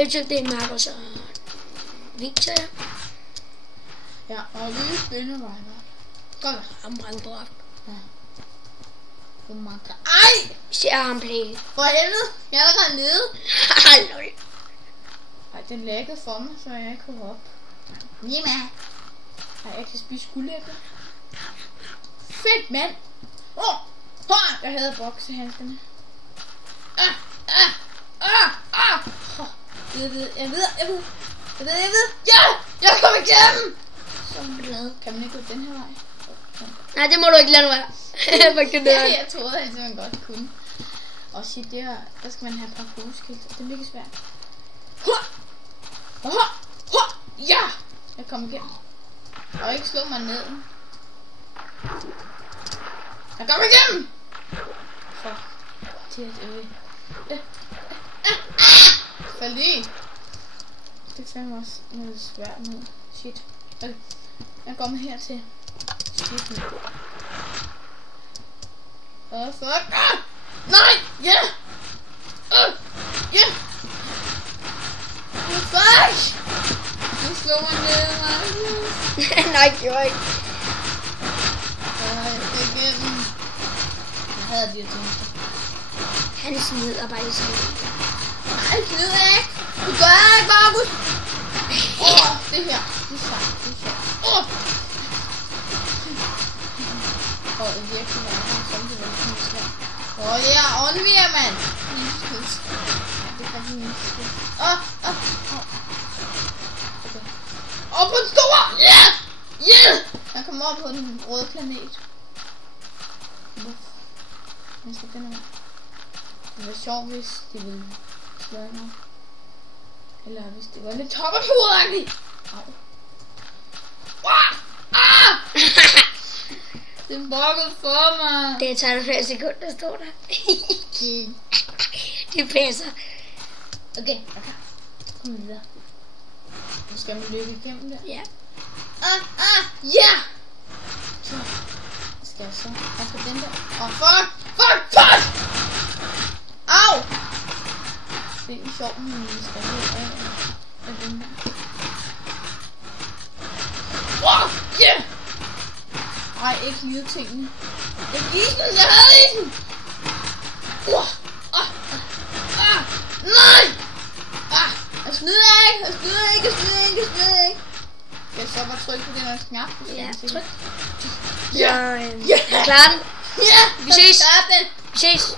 Eventuelt det er Markus og Victor. Ja, og vi spiller mig. Godt. Ham brændt på. Ja. Ej! Ser ham play. For helvede, jeg er allerede nede. Lol. Ej, den laggede for mig, så jeg ikke kunne hoppe. Nima. Ej, jeg kan spise guldæbler. Fedt, mand. Jeg havde boksehandskerne. Jeg ved. Ja! Jeg kom igennem! Så er glad. Kan man ikke gå den her vej? Nej, det må du ikke lade være. Jeg troede, at man godt kunne. Og shit, der skal man have parkourskills, og det er mega svært. Ja! Jeg kom igennem. Og ikke slå mig ned. Jeg kom igennem! Fuck. Fald i! Det er fandme også noget svært nu. Shit. Okay. Jeg kommer her til. Shit nu. Fuck! Nej! Ja! Ja! Fuck! Du slår mig ned, Markus. Nej, gjorde ikke. Jeg skal igennem. Jeg hader de her ting. Han smider bare i sig. Nej, smider jeg ikke. Du gør ikke, Markus. Det her. Det er sejt. Det er virkelig meget. Sådan det var svært. Det er Olivia, mand. Det er faktisk min skid. Okay. På den store! Yeah! Jeg kommer over på den røde planet. Jeg skal den her. Det var sjovt, hvis det ville slå mig. Eller hvis det var lidt topperfodagtigt. Den bukkede for mig. Det tager 5 sekunder, står der. Det passer. Okay, kom videre. Nu skal man løbe igennem det. Ja. Ja! Så skal jeg så. Jeg skal den der. Fuck! Au! Det er ikke sjovt, men vi skal løbe af den der. Yeah! Ej, ikke lydtingene. Jeg gik den, jeg havde den! Nej! Jeg snyder ikke! Skal jeg så bare trykke på den her knap? Ja, tryk. Ja! Klar den. Ja! Vi ses. Vi ses!